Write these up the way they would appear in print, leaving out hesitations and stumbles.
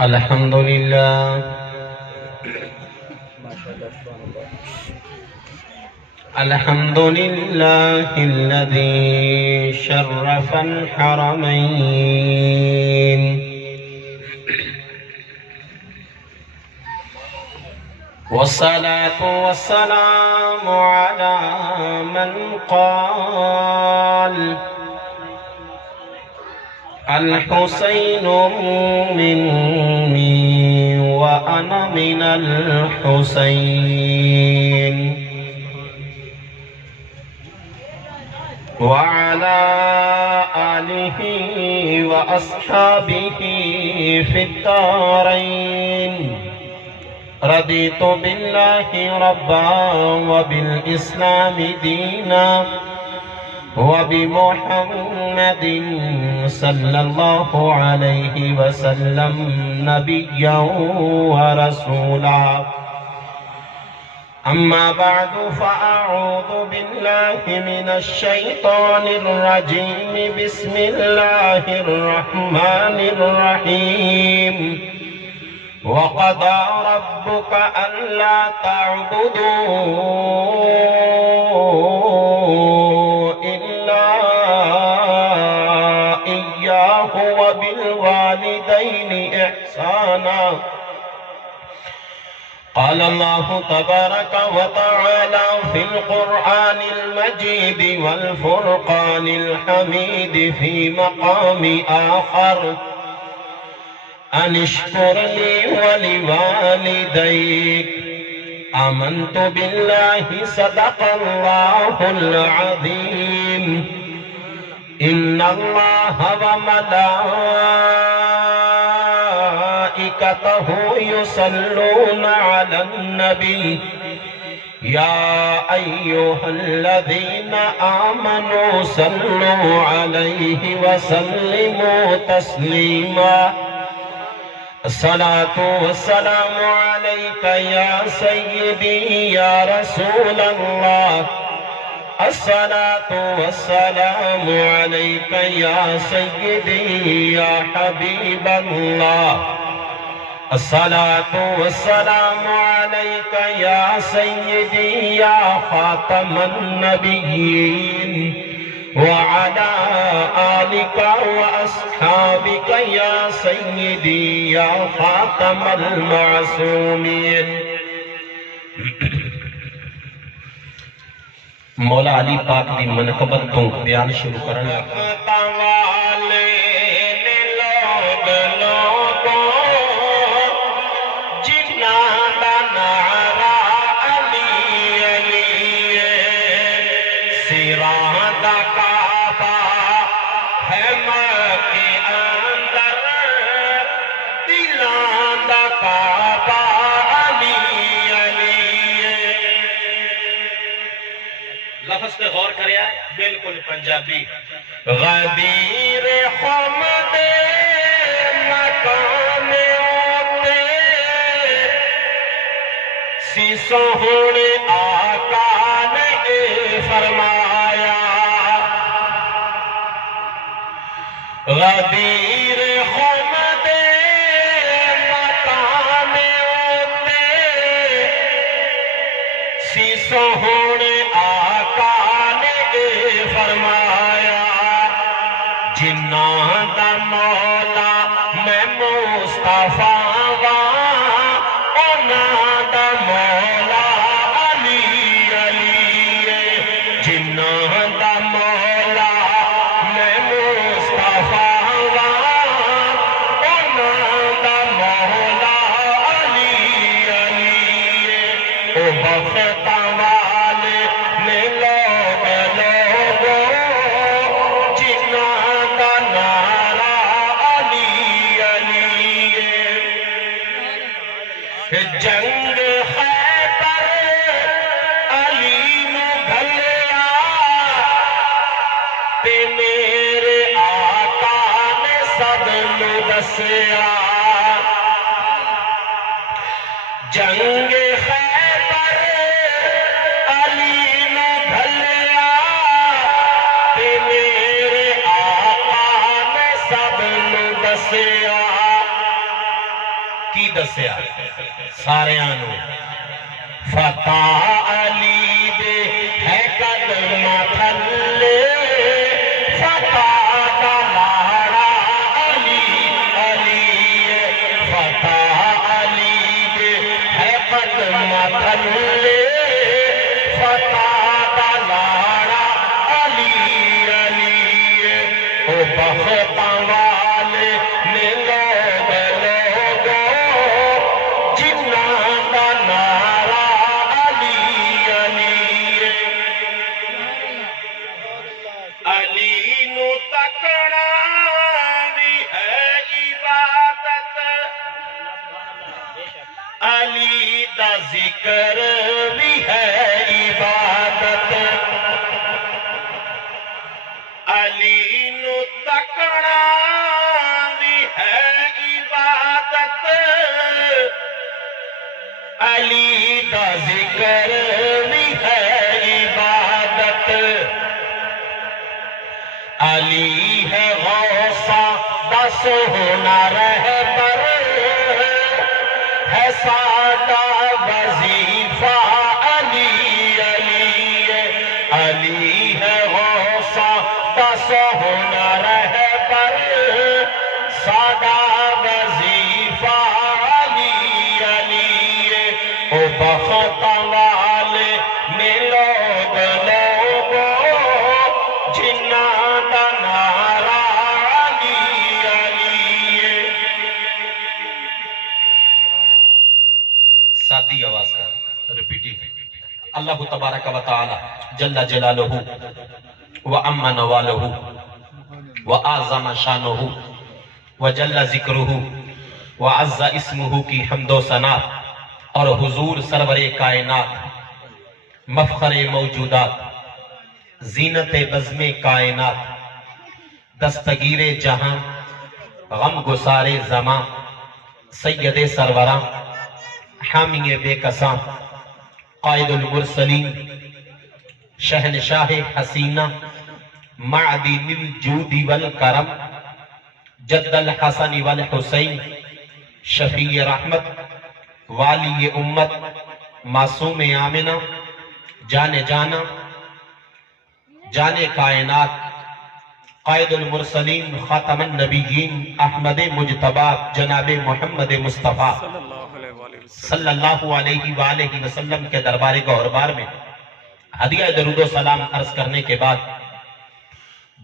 الحمد لله الحمد لله الذي شرف الحرمين والصلاة والسلام على من قال الحسين مني وأنا من الحسين وعلى آله وأصحابه في الدارين رضيت بالله ربا وبالإسلام دينا وبمحمد صلى الله عليه وسلم نبيا ورسولا أما بعد فأعوذ بالله من الشيطان الرجيم بسم الله الرحمن الرحيم وقضى ربك ألا تعبدوا إلا إياه وبالوالدين إحسانا قال الله تبارك وتعالى في القرآن المجيد والفرقان الحميد في مقام آخر أن اشكر لي ولوالديك آمنت بالله صدق الله العظيم إن الله وملائكته يصلون على النبي يا أيها الذين آمنوا صلوا عليه وسلموا تسليما الصلاة والسلام عليك يا سيدي يا رسول الله الصلاة والسلام عليك يا سيدي يا حبيب الله الصلاة والسلام عليك يا سيدي يا خاتم النبيين وعلى آلك وأصحابك يا سيدي يا خاتم المعصومين مولا علی پاک دی منقبت تو بیان شروع کرنا لفظ پہ غور کریا بالکل پنجابی غدیر حمد مقام اوتے سیسوں ہونے آقا نے فرمایا غدیر حمد مقام اوتے سیسوں ہونے فرمایا جناں دا مولا میں مصطفیٰ واں انہاں دا مولا علی علی جناں دا مولا میں مصطفیٰ واں انہاں دا مولا علی علی او بختاں والے نے جنگ خیبر علی نو گھلیا تے میرے آقا نے سب نو دسیا جنگ خیبر علی نو گھلیا تے میرے آقا نے سب نو دسیا کی دسیا ساریاں نو فتح علی دے ہے قدم تھلے فتح دا لاڑا علی علی فتح علی دے ہے قدم تھلے فتح دا لاڑا علی علی او بختاں والے نے لوگ لوگو جنہاں دا نعرہ علی علی علی نو تکنا بھی ہے عبادت علی دا ذکر بھی ہے عبادت علی نو تکنا بھی ہے عبادت علی دا ذکر بھی ہے عبادت علی ہے غوثہ بس ہونا رہبر ہے سادہ وظیفہ علی علی علی ہے غوثہ بس ہونا رہبر سادہ وظیفہ علی علی او بختاں والے نے لوگ لوگو جنہاں دا نعرہ علی علی سادی آواز کا ریپیٹی اللہ تبارک و تعالی جل جلالہ وعم نوالہ وآزم شانہ وجل ذکرہ وعز اسمہ کی حمد و ثنا اور حضور سرور کائنات مفخر موجودات زینت بزم کائنات دستگیر جہاں غم گسار زمان سید سروراں حامی بے کساں قائد المرسلین شہنشاہ حسینہ معدن الجود والکرم جد الحسن والحسین شفیع رحمت والی امت معصوم آمنہ جان جانا جان کائنات قائد المرسلین خاتم النبیین احمد مجتبی جناب محمد مصطفیٰ صلی اللہ علیہ وآلہ وسلم کے دربار گہربار میں ہدیہ درود و سلام عرض کرنے کے بعد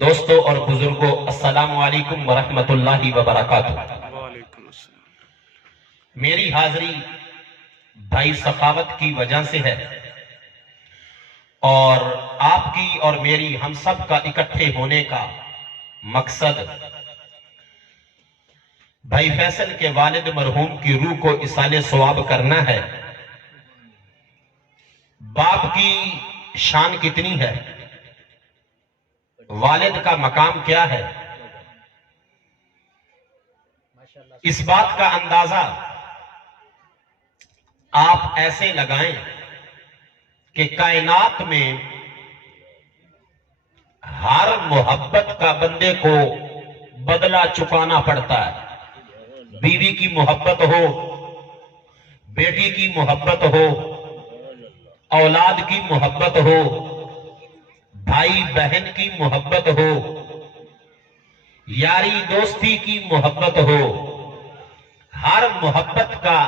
دوستو اور بزرگوں السلام علیکم ورحمت اللہ وبرکاتہ۔ میری حاضری بھائی سخاوت کی وجہ سے ہے اور آپ کی اور میری ہم سب کا اکٹھے ہونے کا مقصد بھائی فیصل کے والد مرحوم کی روح کو اصال ثواب کرنا ہے۔ باپ کی شان کتنی ہے، والد کا مقام کیا ہے، اس بات کا اندازہ آپ ایسے لگائیں کہ کائنات میں ہر محبت کا بندے کو بدلہ چکانا پڑتا ہے۔ بیوی کی محبت ہو، بیٹی کی محبت ہو، اولاد کی محبت ہو، بھائی بہن کی محبت ہو، یاری دوستی کی محبت ہو، ہر محبت کا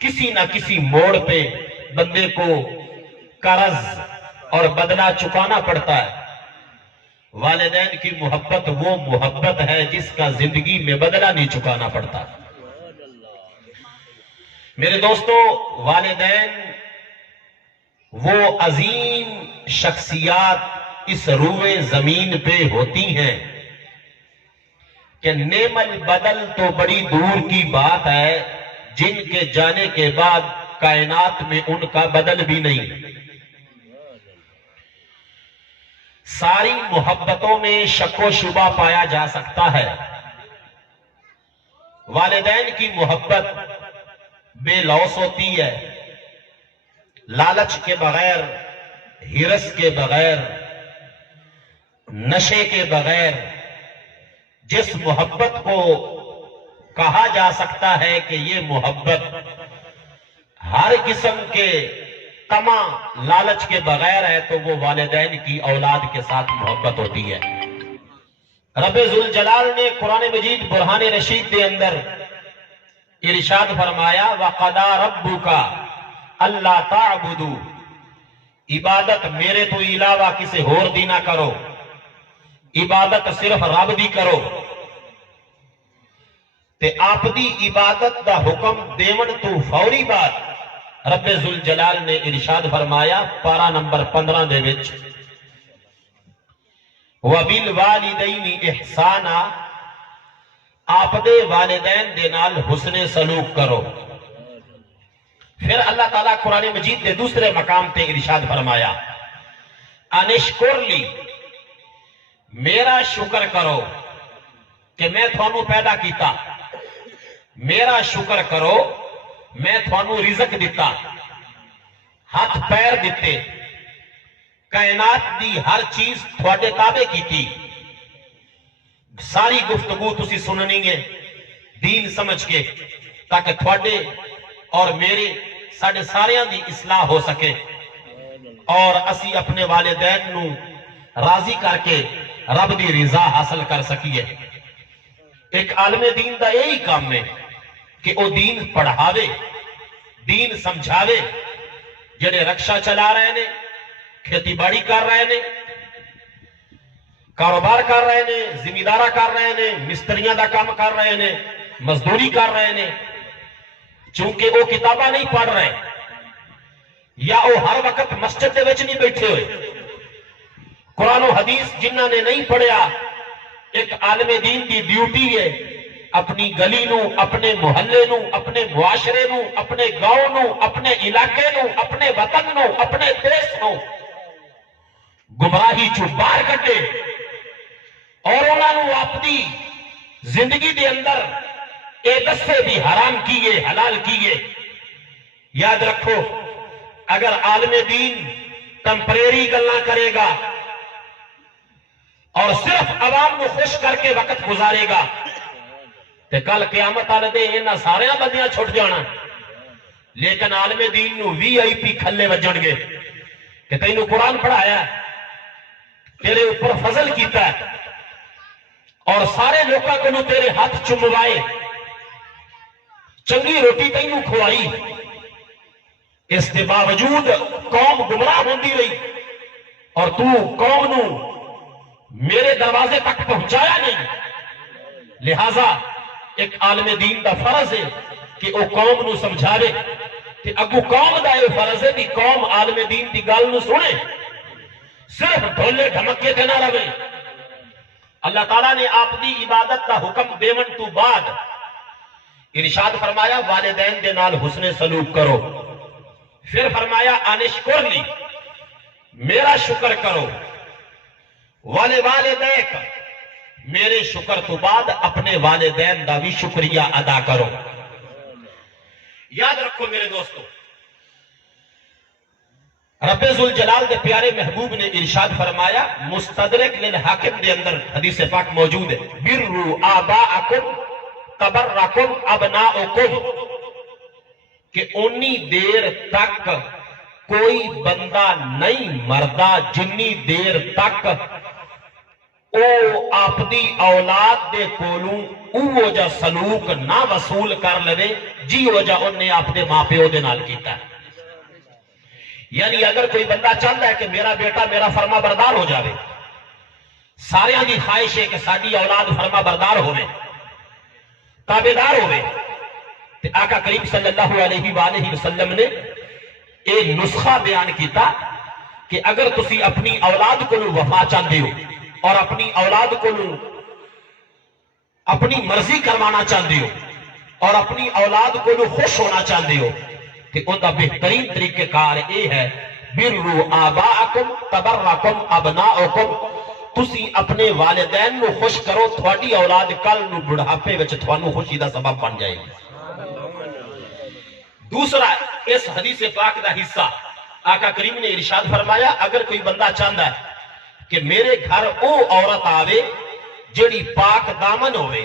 کسی نہ کسی موڑ پہ بندے کو قرض اور بدلہ چکانا پڑتا ہے۔ والدین کی محبت وہ محبت ہے جس کا زندگی میں بدلہ نہیں چکانا پڑتا۔ میرے دوستو، والدین وہ عظیم شخصیات اس روئے زمین پہ ہوتی ہیں کہ نعم البدل تو بڑی دور کی بات ہے، جن کے جانے کے بعد کائنات میں ان کا بدل بھی نہیں۔ ساری محبتوں میں شک و شبہ پایا جا سکتا ہے۔ والدین کی محبت بے لوث ہوتی ہے، لالچ کے بغیر، ہرس کے بغیر، نشے کے بغیر۔ جس محبت کو کہا جا سکتا ہے کہ یہ محبت ہر قسم کے طمع لالچ کے بغیر ہے تو وہ والدین کی اولاد کے ساتھ محبت ہوتی ہے۔ رب ذوالجلال نے قرآن مجید برہان رشید کے اندر ارشاد فرمایا وَقَضَىٰ رَبُّكَ أَلَّا تَعْبُدُوا، عبادت میرے تو علاوہ کسی اور دی نہ کرو، عبادت صرف رب دی کرو۔ تے آپ دی عبادت دا حکم دیون تو فوری بات رب ذوالجلال نے ارشاد فرمایا پارہ نمبر 15 دے وچ وَبِالْوَالِدَيْنِ إِحْسَانًا، آپ دے والدین دے نال حسن سلوک کرو۔ پھر اللہ تعالیٰ قرآن مجید دے دوسرے مقام تے ارشاد فرمایا انشکر لی، میرا شکر کرو کہ میں تھانوں پیدا کیتا، میرا شکر کرو میں تھانوں رزق دیتا، ہاتھ پیر دیتے، کائنات دی ہر چیز تھوڑے تابع کیتی۔ ساری گفتگو تسی سننی ہے دین سمجھ کے تاکہ تھوڑے اور میرے ساڑھے ساریاں دی اصلاح ہو سکے اور اسی اپنے والدین نو راضی کر کے رب دی رضا حاصل کر سکیے۔ ایک عالم دین دا یہی کام ہے کہ وہ دین پڑھاوے، دین سمجھاوے۔ جڑے رکشہ چلا رہے نے، کھیتی باڑی کر رہے نے، کاروبار کر رہے نے، زمیندارہ کر رہے نے، مستریاں دا کام کر رہے نے، مزدوری کر رہے نے، چونکہ وہ کتابہ نہیں پڑھ رہے یا وہ ہر وقت مسجد دے وچ نہیں بیٹھے ہوئے، قرآن و حدیث جنہاں نے نہیں پڑھیا، ایک عالم دین دی ڈیوٹی ہے اپنی گلی نو، اپنے محلے نو، اپنے معاشرے نو، اپنے گاؤں نو، اپنے علاقے نو، اپنے وطن نو، اپنے دیش نو گمراہی چو باہر کٹے اور انہاں نو اپنی زندگی دے اندر اے دسے بھی حرام کیے حلال کیے۔ یاد رکھو اگر عالم دین ٹمپریری گلاں کرے گا اور صرف عوام کو خوش کر کے وقت گزارے گا تے کل قیامت والے دے انہاں ساریاں بندیاں چھٹ جانا، لیکن عالم دین نو VIP کھلے وجن گے کہ تینوں قرآن پڑھایا ہے، تیرے اوپر فضل کیتا ہے اور سارے لوکاں کو تیرے ہاتھ چموائے، چنگی روٹی تینوں کھوائی، اس کے باوجود قوم گمراہ ہوندی رہی اور تو قوم نو میرے دروازے تک پہنچایا نہیں۔ لہذا ایک عالم دین دا فرض ہے کہ وہ قوم نو سمجھاوے کہ اگو قوم دا یہ فرض ہے کہ قوم عالم دین دی گل نو سنے، صرف ڈھولے ڈھمکے تے نہ رہے۔ اللہ تعالیٰ نے آپ دی عبادت دا حکم دیون تو بعد ارشاد فرمایا والدین دے نال حسن سلوک کرو، پھر فرمایا انشکر لی، میرا شکر کرو، والدیک، میرے شکر تو بعد اپنے والدین دا بھی شکریہ ادا کرو۔ یاد رکھو میرے دوستو، رب ذوالجلال دے پیارے محبوب نے ارشاد فرمایا مستدرک للحاکم دے اندر حدیث پاک موجود ہے بروا آباءکم تبرکم ابناؤکم، کہ انی دیر تک کوئی بندہ نہیں مردا جنی دیر تک او اپنی اولاد دے کولوں او جا سلوک نہ وصول کر لے جی او جا انہیں اپنے ماں پیو دے نال کیتا ہے۔ یعنی اگر کوئی بندہ چاہتا ہے کہ میرا بیٹا میرا فرما بردار ہو جاوے، ساریاں دی خواہش ہے کہ ساری اولاد فرما بردار ہوئے، تابعدار ہوئے، تو آقا کریم صلی اللہ علیہ وآلہ وسلم نے ایک نسخہ بیان کیتا کہ اگر تسی اپنی اولاد کو وفا چاہتے ہو اور اپنی اولاد کو اپنی مرضی کروانا چاہتے ہو اور اپنی اولاد کو خوش ہونا چاہتے ہو کہ ان کا بہترین طریقہ کار یہ ہے بروا آباءکم تبرکم ابناؤکم، تسی اپنے والدین نو خوش کرو، تھوڑی اولاد کل نو بڑھاپے وچ تھانوں خوشی دا سبب بن جائے گی۔ دوسرا اس حدیث پاک دا حصہ آقا کریم نے ارشاد فرمایا اگر کوئی بندہ چاہتا ہے کہ میرے گھر او عورت آوے جڑی پاک دامن ہوئے،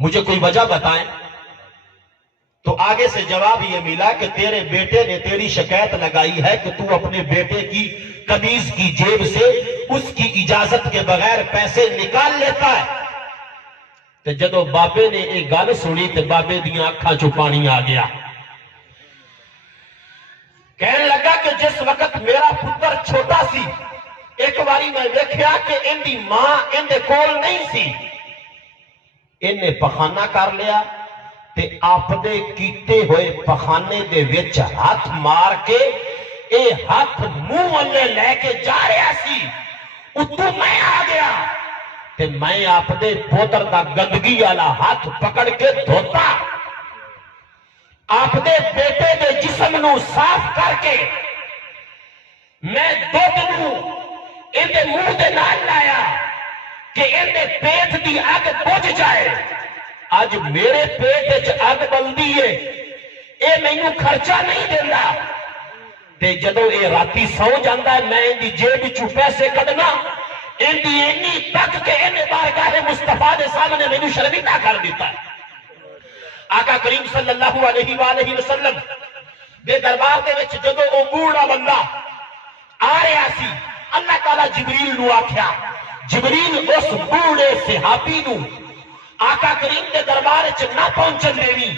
مجھے کوئی وجہ بتائیں. تو آگے سے جواب یہ ملا کہ تیرے بیٹے نے تیری شکایت لگائی ہے کہ تو اپنے بیٹے کی قمیض کی جیب سے اس کی اجازت کے بغیر پیسے نکال لیتا ہے. تو جدو بابے نے ایک گل سنی تو بابے دیاں اکھاں چوں پانی آ گیا. کہنے لگا کہ جس وقت میرا پتر چھوٹا سی ایک باری میں دیکھیا کہ ان دی ماں ان دے کول نہیں سی, انہیں پخانہ کر لیا تے آپ دے کیتے ہوئے پخانے دے وچ ہاتھ مار کے اے ہاتھ منہ والے لے کے جا رہا سی. اتو میں آ گیا تے میں آپ دے پوتر دا گندگی والا ہاتھ پکڑ کے دھوتا, آپ دے بیٹے دے جسم نو صاف کر کے میں دودھ نو ان دے منہ دے نال لایا کہ ان دے پیٹ دی اگ بجھ جائے. اج میرے پیٹ وچ اگ بلدی ہے, اے مینوں خرچہ نہیں دیندا. تے جدوں اے راتی سو جاندا ہے میں ان دی جیب وچوں پیسے کڈنا, ان دی اینی تک کہ ان بارگاہ مصطفیٰ دے سامنے مینوں شرمندہ کر دیتا ہے. آقا کریم صلی اللہ علیہ وآلہ وسلم دے دربار دے وچ جدوں او بوڑھا بندہ آ رہا سی, اللہ تعالیٰ جبریل نو آکھیا جبریل اس بوڑھے صحابی نو آقا کریم دے دربار وچ نہ پہنچن دیوی,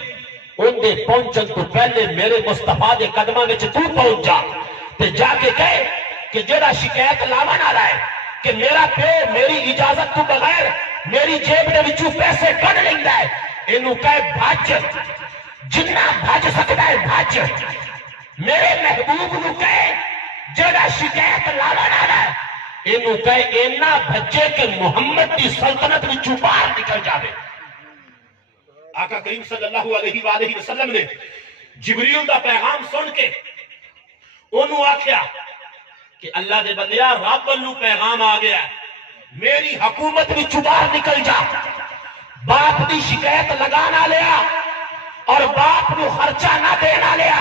ان دے پہنچن تو پہلے میرے مصطفیٰ دے قدماں وچ تو پہنچ جا تے جا کے کہے کہ جڑا شکایت لاون والا ہے کہ میرا پیو میری اجازت تو بغیر میری جیب دے وچوں پیسے کڈ لیندا ہے, اینو کہے بھج, جنہ بھج سکدا ہے بھج. میرے محبوب نو کہے جڑا شکایت لاون والا ہے اینو کہے اینا بھجے کہ محمد دی سلطنت وچوں باہر نکل جاوے. آقا کریم صلی اللہ علیہ وآلہ وسلم نے جبریل دا پیغام سن کے انہوں آکھیا کہ اللہ دے بندیا رب والوں پیغام آ گیا, میری حکومت وچوں باہر نکل جا. باپ دی شکایت لگانا لیا اور باپ نو خرچہ نہ دینا لیا,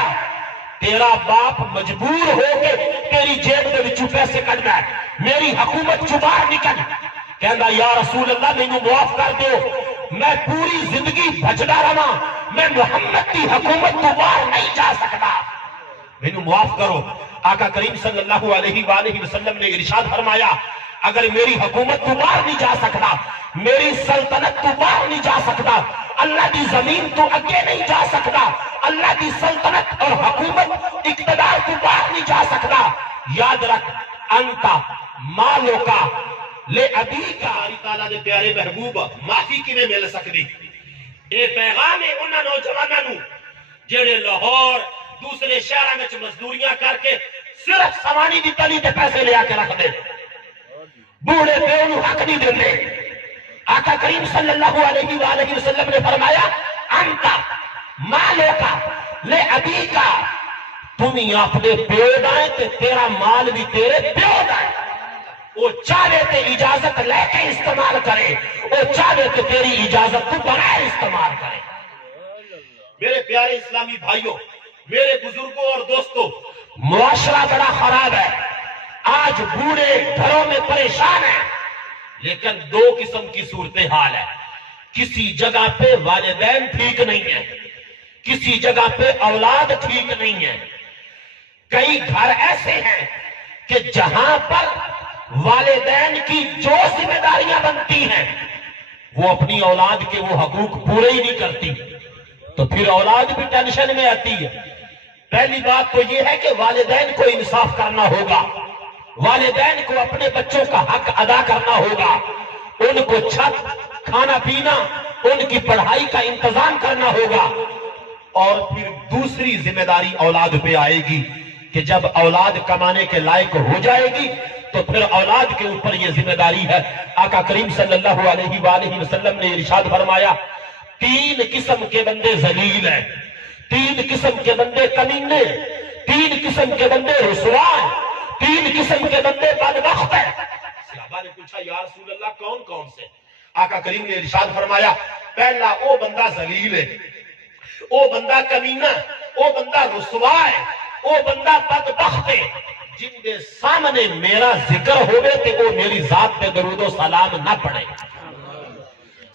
تیرا باپ مجبور ہو کے تیری جیب دے وچوں پیسے کڈنا ہے, میری حکومت چوں باہر نکل. کہندا یا رسول اللہ مینوں معاف کر دیو, میں پوری زندگی بھجدا رہاں, میں محمد کی حکومت تو باہر نہیں جا سکتا, مینوں معاف کرو. آقا کریم صلی اللہ علیہ وآلہ وسلم نے ارشاد فرمایا اگر میری حکومت تو باہر نہیں جا سکتا, میری سلطنت تو باہر نہیں جا سکتا, اللہ دی زمین تو اگے نہیں جا سکتا, اللہ دی سلطنت اور حکومت اقتدار تو باہر نہیں جا سکتا, یاد رکھ انتا مالو کا لے ابی کا. اللہ تعالیٰ دے پیارے محبوب معافی کی میں مل سکتی. اے پیغام ہے انہاں نوجواناں نو جڑے لاہور دوسرے شہراں وچ مزدوریاں کر کے صرف سوانی دی تلی تے پیسے لے آ کے رکھ دے, بوڑھے پیو نو حق نہیں دیندے. آقا کریم صلی اللہ علیہ وآلہ وسلم نے فرمایا انتا مالو کا لے ابی کا, تم ہی اپنے پیو دا ہے تے تیرا مال بھی تیرے پیو دا ہے. وہ چاہے تے اجازت لے کے استعمال کرے, وہ چاہے تے تیری اجازت تو بغیر استعمال کرے. میرے پیارے اسلامی بھائیوں, میرے بزرگوں اور دوستوں, معاشرہ بڑا خراب ہے. آج بوڑھے گھروں میں پریشان ہیں, لیکن دو قسم کی صورتحال ہے. کسی جگہ پہ والدین ٹھیک نہیں ہے, کسی جگہ پہ اولاد ٹھیک نہیں ہے. کئی گھر ایسے ہیں کہ جہاں پر والدین کی جو ذمہ داریاں بنتی ہیں وہ اپنی اولاد کے وہ حقوق پورے ہی نہیں کرتی, تو پھر اولاد بھی ٹینشن میں آتی ہے. پہلی بات تو یہ ہے کہ والدین کو انصاف کرنا ہوگا, والدین کو اپنے بچوں کا حق ادا کرنا ہوگا, ان کو چھت, کھانا پینا, ان کی پڑھائی کا انتظام کرنا ہوگا. اور پھر دوسری ذمہ داری اولاد پہ آئے گی کہ جب اولاد کمانے کے لائق ہو جائے گی تو پھر اولاد کے اوپر یہ ذمہ داری ہے. آقا کریم صلی اللہ علیہ وآلہ وسلم نے ارشاد فرمایا تین قسم کے بندے ذلیل ہیں, تین قسم کے بندے کمینے, تین قسم کے بندے رسوا ہیں, تین قسم کے بندے بدبخت ہیں. صحابہ نے پوچھا یا رسول اللہ کون کون سے؟ آقا کریم نے ارشاد فرمایا پہلا او بندہ ذلیل ہے, او بندہ کمینہ, او بندہ رسوا ہے, او بندہ بدبخت ہے جن دے سامنے میرا ذکر ہوئے تے وہ میری ذات پہ درود و سلام نہ پڑے.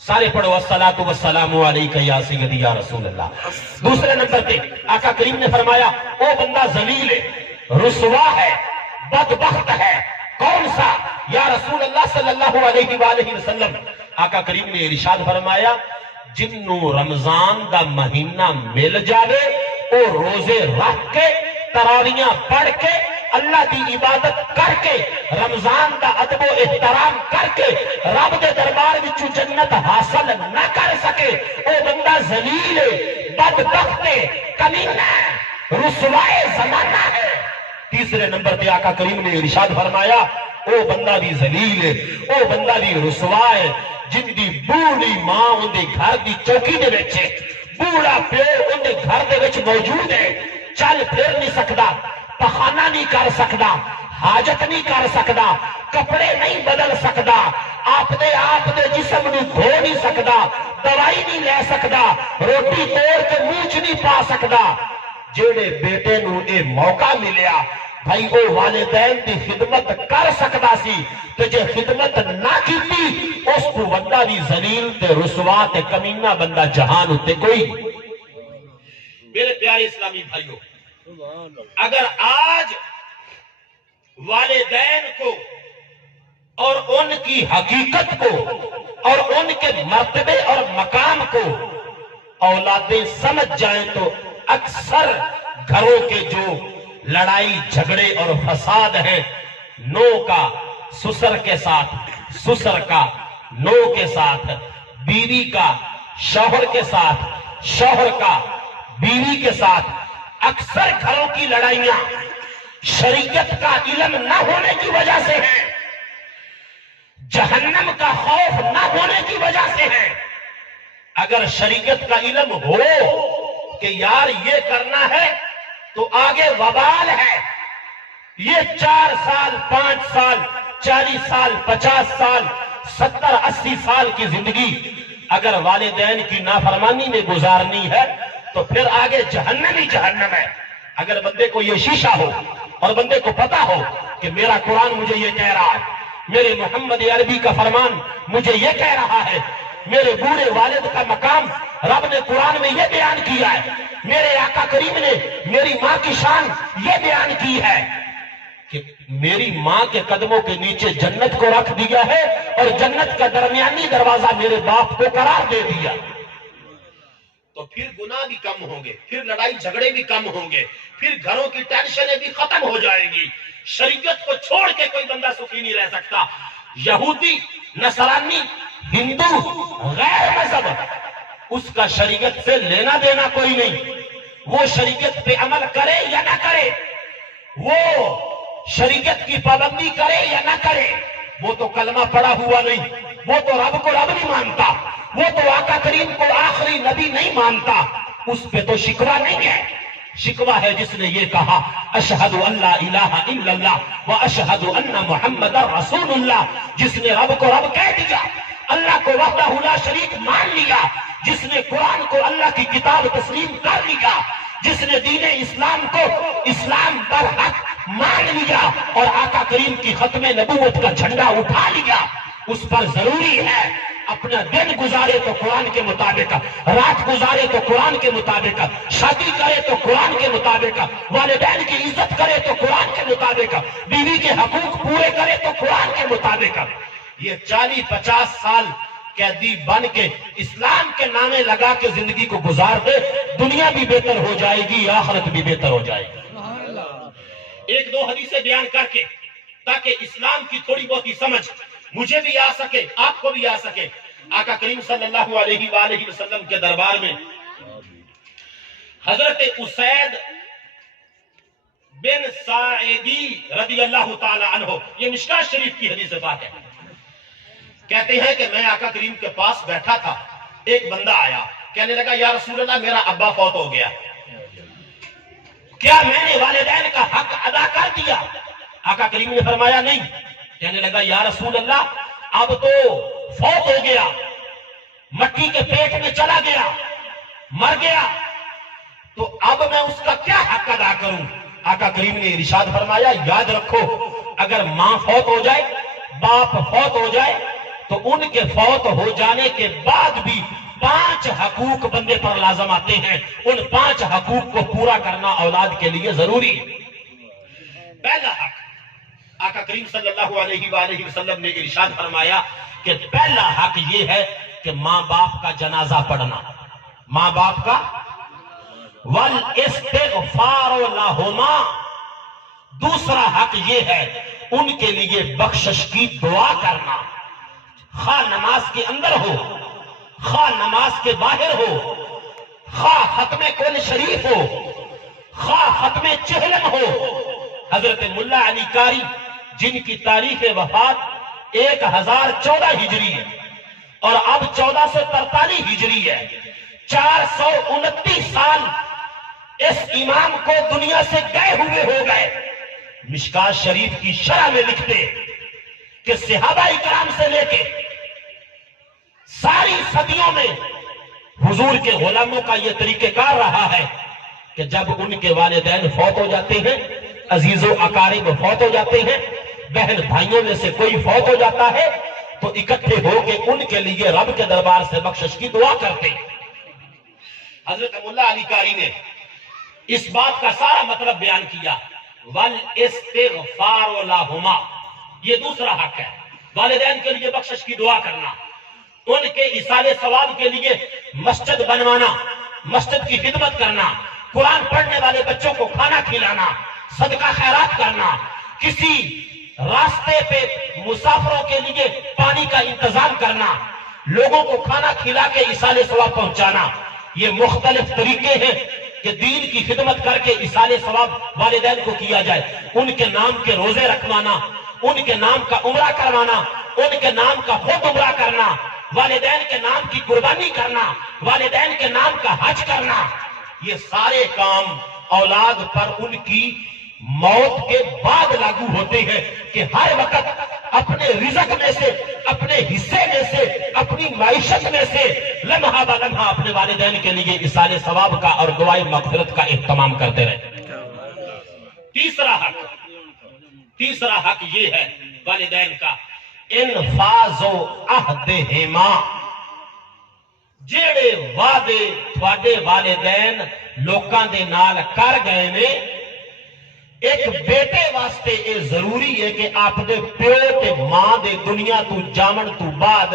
سارے پڑھو الصلاۃ والسلام علیک یا سیدی یا رسول اللہ۔ دوسرے نمبر پہ آقا کریم نے فرمایا او بندہ ذلیل ہے، رسوا ہے، بدبخت ہے، کون سا؟ یا رسول اللہ صلی اللہ علیہ وآلہ وسلم، آقا کریم نے ارشاد فرمایا جنوں رمضان دا مہینہ مل جاوے او روزے رکھ کے تراویاں پڑھ کے اللہ دی عبادت کر کے رمضان دا ادب و احترام کر کے رب دے دربار وچوں جنت حاصل نہ کر سکے او بندہ ذلیل ہے، بدبخت ہے، کمینہ ہے، رسوائے زمانہ ہے۔ تیسرے نمبر پہ آقا کریم نے ارشاد فرمایا او بندہ بھی ذلیل ہے، او بندہ بھی رسوا ہے جن دی بوڑھی ماں ان دے گھر دی چوکی دے وچ ہے، بوڑھا پیو ان دے گھر دے وچ موجود ہے، چل پھر نہیں سکدا، پخانہ نہیں کر سکدا، حاجت نہیں کر سکدا، کپڑے نہیں بدل سکدا، آپ دے جسم نو دھو نہیں سکدا، دوائی نہیں لے سکدا، روٹی توڑ کے منہ چ نہیں پا سکدا۔ جیڑے بیٹے نو اے موقع ملیا بھائی او والدین دی خدمت کر سکدا سی تے جے خدمت نہ کیتی اس کو بندہ بھی ذلیل تے رسوا تے کمینہ بندہ جہان ہوتے کوئی۔ میرے پیارے اسلامی بھائیوں، اگر آج والدین کو اور ان کی حقیقت کو اور ان کے مرتبے اور مقام کو اولادیں سمجھ جائیں تو اکثر گھروں کے جو لڑائی جھگڑے اور فساد ہیں، نو کا سسر کے ساتھ، سسر کا نو کے ساتھ، بیوی کا شوہر کے ساتھ، شوہر کا بیوی کے ساتھ، اکثر گھروں کی لڑائیاں شریعت کا علم نہ ہونے کی وجہ سے ہیں، جہنم کا خوف نہ ہونے کی وجہ سے ہے۔ اگر شریعت کا علم ہو کہ یار یہ کرنا ہے تو آگے وبال ہے، یہ 4 سال 5 سال 40 سال 50 سال 70 80 سال کی زندگی اگر والدین کی نافرمانی میں گزارنی ہے تو پھر آگے جہنم ہی جہنم ہے۔ اگر بندے کو یہ شیشہ ہو اور بندے کو پتا ہو کہ میرا قرآن مجھے یہ کہہ رہا ہے، میرے محمد عربی کا فرمان مجھے یہ کہہ رہا ہے، میرے بوڑھے والد کا مقام رب نے قرآن میں یہ بیان کیا ہے، میرے آقا کریم نے میری ماں کی شان یہ بیان کی ہے کہ میری ماں کے قدموں کے نیچے جنت کو رکھ دیا ہے اور جنت کا درمیانی دروازہ میرے باپ کو قرار دے دیا، تو پھر گناہ بھی کم ہوں گے، پھر لڑائی جھگڑے بھی کم ہوں گے، پھر گھروں کی ٹینشنیں بھی ختم ہو جائیں گی۔ شریعت کو چھوڑ کے کوئی بندہ سکھی نہیں رہ سکتا۔ یہودی، نصرانی، ہندو، غیر مذہب، اس کا شریعت سے لینا دینا کوئی نہیں۔ وہ شریعت پہ عمل کرے یا نہ کرے، وہ شریعت کی پابندی کرے یا نہ کرے، وہ تو کلمہ پڑا ہوا نہیں، وہ تو رب کو رب نہیں مانتا، وہ تو آقا کریم کو آخری نبی نہیں مانتا، اس پہ تو شکوہ نہیں ہے۔ شکوہ ہے جس نے یہ کہا اشہد ان لا الہ الا اللہ و اشہد ان محمد رسول اللہ، جس نے رب کو رب کہہ دیا، اللہ کو وحدہ لا شریک مان لیا، جس نے قرآن کو اللہ کی کتاب تسلیم کر لیا، جس نے دین اسلام کو اسلام پر حق مان لیا اور آقا کریم کی ختم نبوت کا جھنڈا اٹھا لیا، اس پر ضروری ہے اپنا دن گزارے تو قرآن کے مطابق، رات گزارے تو قرآن کے مطابق، شادی کرے تو قرآن کے مطابق، والدین کی عزت کرے تو قرآن کے مطابق، بیوی کے حقوق پورے کرے تو قرآن کے مطابق۔ یہ 40-50 سال قیدی بن کے اسلام کے نامے لگا کے زندگی کو گزار دے، دنیا بھی بہتر ہو جائے گی، آخرت بھی بہتر ہو جائے گی۔ ایک دو حدیثیں بیان کر کے تاکہ اسلام کی تھوڑی بہت ہی سمجھ مجھے بھی آ سکے، آپ کو بھی آ سکے۔ آقا کریم صلی اللہ علیہ وآلہ وسلم کے دربار میں حضرت اسید بن ساعدی رضی اللہ تعالی عنہ، یہ مشکاۃ شریف کی حدیث پاک ہے، کہتے ہیں کہ میں آقا کریم کے پاس بیٹھا تھا، ایک بندہ آیا، کہنے لگا یا رسول اللہ میرا ابا فوت ہو گیا، کیا میں نے والدین کا حق ادا کر دیا؟ آقا کریم نے فرمایا نہیں۔ کہنے لگا یا رسول اللہ اب تو فوت ہو گیا، مٹی کے پیٹ میں چلا گیا، مر گیا، تو اب میں اس کا کیا حق ادا کروں؟ آقا کریم نے ارشاد فرمایا یاد رکھو، اگر ماں فوت ہو جائے، باپ فوت ہو جائے، تو ان کے فوت ہو جانے کے بعد بھی 5 حقوق بندے پر لازم آتے ہیں. ان 5 حقوق کو پورا کرنا اولاد کے لیے ضروری ہے. پہلا حق آقا کریم صلی اللہ علیہ وآلہ وسلم نے ارشاد فرمایا کہ پہلا حق یہ ہے کہ ماں باپ کا جنازہ پڑھنا. ماں باپ کا والاستغفار لہما. دوسرا حق یہ ہے ان کے لیے بخشش کی دعا کرنا، خواہ نماز کے اندر ہو، خواہ نماز کے باہر ہو، خواہ ختم کل شریف ہو، خواہ ختم چہلم ہو. حضرت ملا علی قاری جن کی تاریخ وفات 1014 ہجری ہے اور اب 1443 ہجری ہے، 429 سال اس امام کو دنیا سے گئے ہوئے ہو گئے. مشکات شریف کی شرح میں لکھتے کہ صحابہ اکرام سے لے کے ساری صدیوں میں حضور کے غلاموں کا یہ طریقہ کار رہا ہے کہ جب ان کے والدین فوت ہو جاتے ہیں، عزیز و اقارب فوت ہو جاتے ہیں، بہن بھائیوں میں سے کوئی فوت ہو جاتا ہے تو اکٹھے ہو کے ان کے لیے رب کے دربار سے بخشش کی دعا کرتے. حضرت ملا علی قاری نے اس بات کا سارا مطلب بیان کیا. والاستغفار لہما، یہ دوسرا حق ہے، والدین کے لیے بخشش کی دعا کرنا، ان کے ایصال ثواب کے لیے مسجد بنوانا، مسجد کی خدمت کرنا، قرآن پڑھنے والے بچوں کو کھانا کھلانا، صدقہ خیرات کرنا، کسی راستے پہ مسافروں کے لیے پانی کا انتظام کرنا، لوگوں کو کھانا کھلا کے ایصال ثواب پہنچانا. یہ مختلف طریقے ہیں کہ دین کی خدمت کر کے ایصال ثواب والدین کو کیا جائے. ان کے نام کے روزے رکھوانا، ان کے نام کا عمرہ کروانا، ان کے نام کا خود عمرہ کرنا، والدین کے نام کی قربانی کرنا، والدین کے نام کا حج کرنا، یہ سارے کام اولاد پر ان کی موت کے بعد لاگو ہوتے ہیں کہ ہر وقت اپنے رزق میں سے، اپنے حصے میں سے، اپنی معیشت میں سے لمحہ بہ لمحہ اپنے والدین کے لیے ایصال ثواب کا اور دعائے مغفرت کا اہتمام کرتے رہے. تیسرا حق یہ ہے والدین کا انفاذ عہدہما. جڑے وعدے تھوڑے والدین لوکاں دے نال کر گئے نے، ایک بیٹے واسطے یہ ضروری ہے کہ آپ دے پیو تے ماں دے دنیا تو جامن تو بعد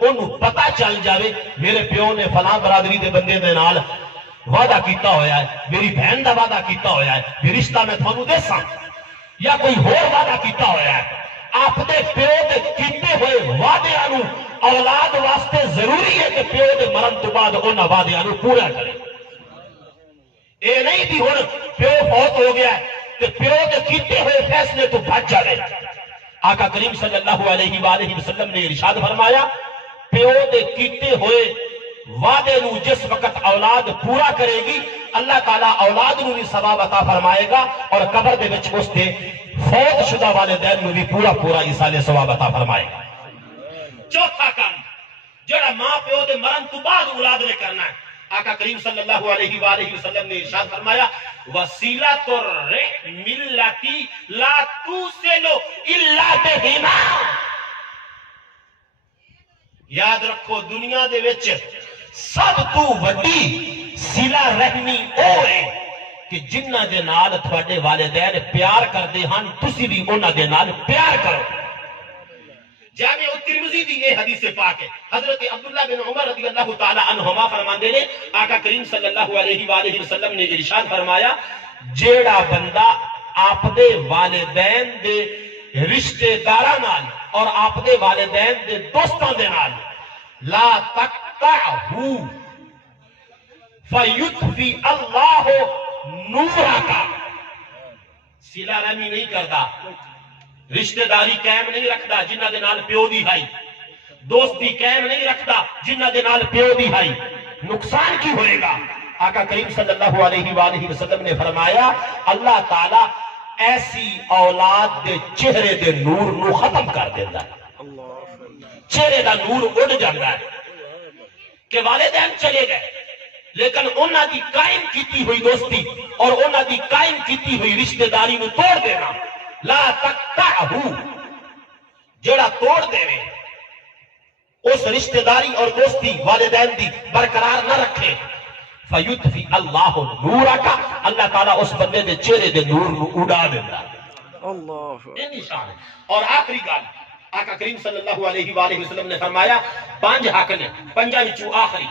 انہوں پتہ چل جاوے میرے پیو نے فلاں برادری دے بندے دے نال وعدہ کیتا ہویا ہے، میری بہن دا وعدہ کیتا ہویا ہے، یہ رشتہ میں تھانوں دے ساں، یا کوئی ہور وعدہ کیتا ہویا ہے. آپ دے پیو دے کیتے ہوئے وعدیاں نوں اولاد واسطے ضروری ہے کہ پیو دے مرن تو بعد انہاں وعدیاں نوں پورا کرے. اے نہیں بھی ہن پیو فوت ہو گیا ہے کہ پیو دے کیتے ہوئے فیصلے تو بچ جائے. آقا کریم صلی اللہ علیہ وآلہ وسلم نے ارشاد فرمایا پیو دے کیتے ہوئے وعدے نو جس وقت اولاد پورا کرے گی اللہ تعالیٰ اولاد نو بھی ثواب عطا فرمائے گا اور قبر دے وچ اس دے فوت شدہ والدین نو بھی پورا ایصال ثواب عطا فرمائے گا. چوتھا کام جڑا ماں پیو دے مرن تو بعد اولاد نے کرنا ہے، آقا کریم صلی اللہ علیہ وآلہ وسلم نے ارشاد فرمایا وسیلۃ الرحم التی لا توصل الا بہما. یاد رکھو دنیا دے وچ سب تو وڈی صلہ رحمی او ہے کہ جنہ دے نال تھوڑے والدین پیار کردے ہن تسی بھی انہاں دے نال پیار کرو. جامع الترمذی دی یہ حدیث پاک ہے. حضرت عبداللہ بن عمر رضی اللہ تعالی عنہما فرماندے نے آقا کریم صلی اللہ علیہ وآلہ وسلم نے ارشاد فرمایا جیڑا بندہ آپ دے والدین دے رشتہ داراں نال اور آپ دے والدین دے دوستاں دے نال لا تقطعہو فیطفی اللہ نورک، صلہ رحمی نہیں کردا، رشتہ داری قائم نہیں رکھدا جنہ دے نال پیو دی ہائی، دوستی قائم نہیں رکھدا جنہ دے نال پیو دی ہائی، نقصان کی ہوئے گا. آقا کریم صلی اللہ علیہ وآلہ وسلم نے فرمایا اللہ تعالیٰ ایسی اولاد دے چہرے دے نور نو ختم کر دیتا ہے. چہرے دا نور اڑ جاتا ہے کہ والدین چلے گئے لیکن انہاں دی قائم کیتی ہوئی دوستی اور انہاں دی قائم کیتی ہوئی رشتہ داری نو توڑ دینا. لا تقطعہو، جڑا توڑ دے اس رشتہ داری اور دوستی والدین دی برقرار نہ رکھے، فیطفی اللہ نورا کا، اللہ تعالیٰ اس بندے دے چہرے دے نور نو اڑا دیتا اللہ نشان ہے۔ اور آخری گل آقا کریم صلی اللہ علیہ وآلہ وسلم نے فرمایا 5 حق نے، 5 وچوں آخری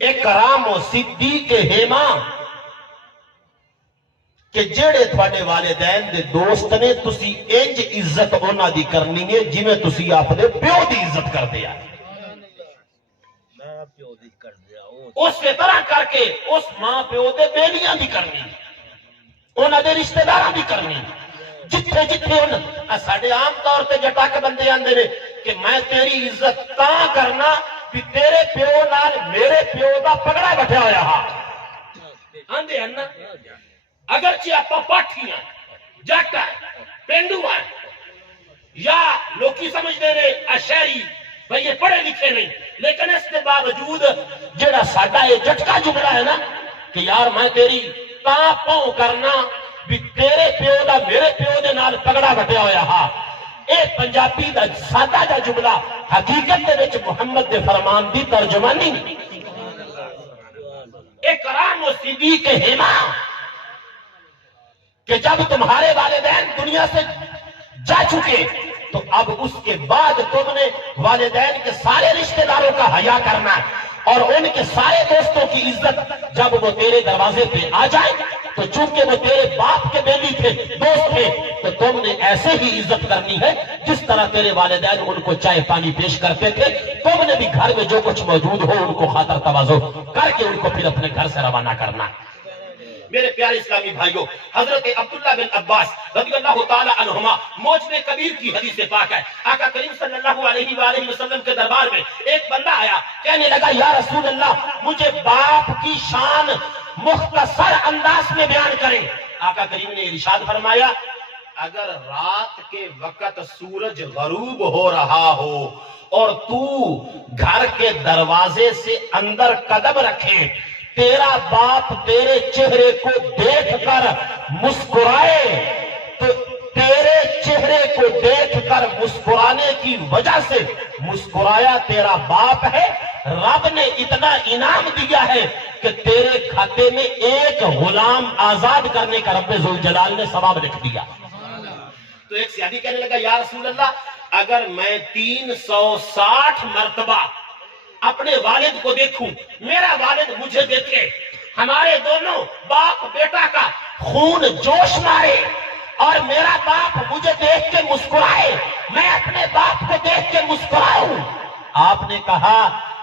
اکرام و صدیق ہیما، کہ جیڑے تھوڑے والدین دے دوست نے تسی انج عزت انہاں دی کرنی ہے جویں تسی اپنے پیو دی عزت کر دیا، اس طرح کر کے اس ماں پیو دے بیلیاں دی کرنی، انہاں دے رشتہ داراں دی کرنی، جتھے جتھے ساڈے عام طور تے جٹاک بندے آندے نے کہ میں تیری عزت تاں کرنا کہ تیرے پیو نال میرے پیو دا پگڑا بٹھیا ہویا ہا، آندے ہیں نا، اگرچہ آپ پاٹھی ہیں، جٹ ہیں، پینڈو ہیں، یا لوکی سمجھ دے رہے اشہری بھئی یہ پڑھے لکھے نہیں، لیکن اس کے باوجود جڑا ساڈا یہ جٹکا جملہ ہے نا کہ یار میں تیری تاں پاؤں کرنا بھی تیرے پیو دا میرے پیو دے نال پگڑا بٹیا ہویا ہا، اے پنجابی دا سادہ دا جملہ حقیقت دے وچ محمد دے فرمان دی ترجمانی نہیں، اکرام و صدیق ہیما، کہ جب تمہارے والدین دنیا سے جا چکے تو اب اس کے بعد تم نے والدین کے سارے رشتہ داروں کا حیا کرنا ہے، اور ان کے سارے دوستوں کی عزت جب وہ تیرے دروازے پہ آ جائیں تو چونکہ وہ تیرے باپ کے بیلی تھے، دوست تھے، تو تم نے ایسے ہی عزت کرنی ہے جس طرح تیرے والدین ان کو چائے پانی پیش کرتے تھے، تم نے بھی گھر میں جو کچھ موجود ہو ان کو خاطر تواضع کر کے ان کو پھر اپنے گھر سے روانہ کرنا ہے۔ میرے پیارے اسلامی بھائیوں، حضرت عبداللہ بن عباس رضی اللہ تعالی عنہما موجب کبیر کی حدیث پاک ہے، آقا کریم صلی اللہ علیہ وآلہ وسلم کے دربار میں ایک بندہ آیا، کہنے لگا یا رسول اللہ مجھے باپ کی شان مختصر انداز میں بیان کریں۔ آقا کریم نے ارشاد فرمایا اگر رات کے وقت سورج غروب ہو رہا ہو اور تو گھر کے دروازے سے اندر قدم رکھے، تیرا باپ تیرے چہرے کو دیکھ کر مسکرائے تو تیرے چہرے کو دیکھ کر مسکرانے کی وجہ سے مسکرایا تیرا باپ ہے، رب نے اتنا انعام دیا ہے کہ تیرے کھاتے میں ایک غلام آزاد کرنے کا رب ذوالجلال نے ثواب لکھ دیا۔ تو ایک صحابی کہنے لگا یا رسول اللہ اگر میں 360 مرتبہ اپنے والد کو دیکھوں، میرا والد مجھے دیکھے، ہمارے دونوں باپ بیٹا کا خون جوش مارے اور میرا باپ مجھے دیکھ کے مسکرائے، میں اپنے باپ کو دیکھ کے مسکراؤں، آپ نے کہا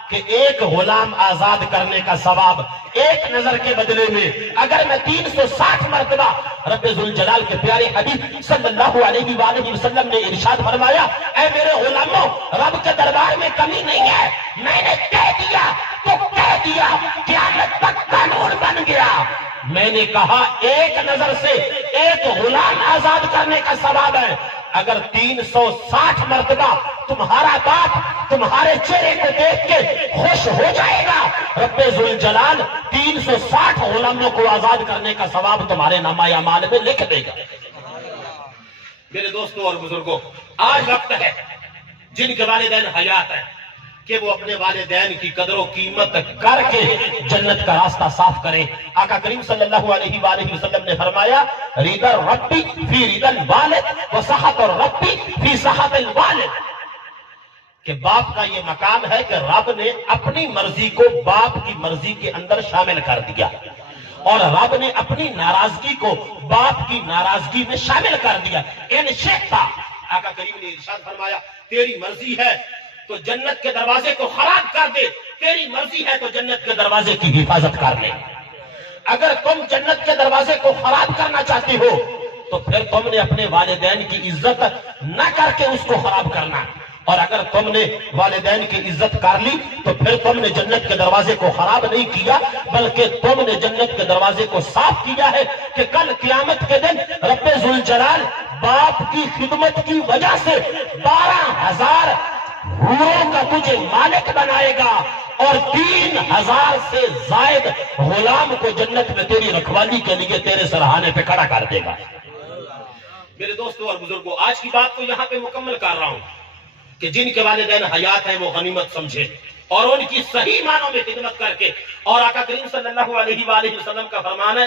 کہ ایک غلام آزاد کرنے کا ثواب ایک نظر کے بدلے میں اگر میں 360 مرتبہ رب ذوالجلال کے پیارے حبیب صلی اللہ علیہ وآلہ وسلم نے ارشاد فرمایا اے میرے غلاموں رب کے دربار میں کمی نہیں ہے، میں نے کہہ دیا تو کہہ دیا، قیامت تک قانون بن گیا۔ میں نے کہا ایک نظر سے ایک غلام آزاد کرنے کا ثواب ہے، اگر 360 مرتبہ تمہارا باپ تمہارے چہرے کو دیکھ کے خوش ہو جائے گا، رب ذوالجلال 360 غلاموں کو آزاد کرنے کا ثواب تمہارے نامہ اعمال میں لکھ دے گا۔ میرے دوستوں اور بزرگوں، آج وقت ہے جن کے والدین حیات ہیں کہ وہ اپنے والدین کی قدر و قیمت کر کے جنت کا راستہ صاف کریں۔ آقا کریم صلی اللہ علیہ وآلہ وسلم نے فرمایا رضا الرب فی رضا الوالد وسخط الرب فی سخط الوالد، کہ باپ کا یہ مقام ہے کہ رب نے اپنی مرضی کو باپ کی مرضی کے اندر شامل کر دیا اور رب نے اپنی ناراضگی کو باپ کی ناراضگی میں شامل کر دیا۔ ان شئتا، آقا کریم نے ارشاد فرمایا تیری مرضی ہے تو جنت کے دروازے کو خراب کر دے، تیری مرضی ہے تو جنت کے دروازے کی حفاظت کر لے۔ اگر تم جنت کے دروازے کو خراب کرنا چاہتے ہو تو پھر تم نے اپنے والدین کی عزت نہ کر کے اس کو خراب کرنا، اور اگر تم نے والدین کی عزت کر لی تو پھر تم نے جنت کے دروازے کو خراب نہیں کیا بلکہ تم نے جنت کے دروازے کو صاف کیا ہے کہ کل قیامت کے دن رب ذوالجلال باپ کی خدمت کی وجہ سے 12,000 حوروں کا تجھے مالک بنائے گا اور 3,000 سے زائد غلام کو جنت میں تیری رکھوالی کے لیے تیرے سرہانے پہ کھڑا کر دے گا۔ میرے دوستوں اور بزرگوں، آج کی بات کو یہاں پہ مکمل کر رہا ہوں۔ کہ جن کے والدین حیات ہیں وہ غنیمت سمجھے اور ان کی صحیح معنوں میں خدمت کر کے. اور آقا کریم صلی اللہ علیہ وآلہ وسلم کا فرمان ہے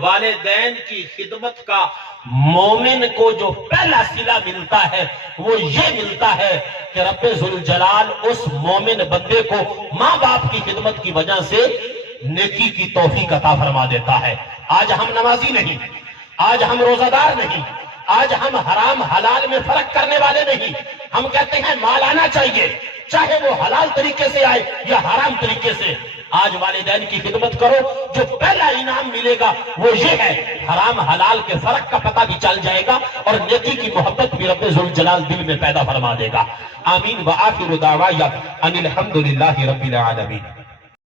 والدین کی خدمت کا مومن کو جو پہلا صلہ ملتا ہے وہ یہ ملتا ہے کہ رب ذوالجلال اس مومن بندے کو ماں باپ کی خدمت کی وجہ سے نیکی کی توفیق عطا فرما دیتا ہے. آج ہم نمازی نہیں، آج ہم روزہ دار نہیں، آج ہم حرام حلال میں فرق کرنے والے نہیں. ہم کہتے ہیں مال آنا چاہیے چاہے وہ حلال طریقے سے آئے یا حرام طریقے سے. آج والدین کی خدمت کرو، جو پہلا انعام ملے گا وہ یہ ہے حرام حلال کے فرق کا پتہ بھی چل جائے گا اور نیکی کی محبت بھی رب ذوالجلال دل میں پیدا فرما دے گا. آمین. وآخر دعوایا ان الحمدللہ رب العالمین.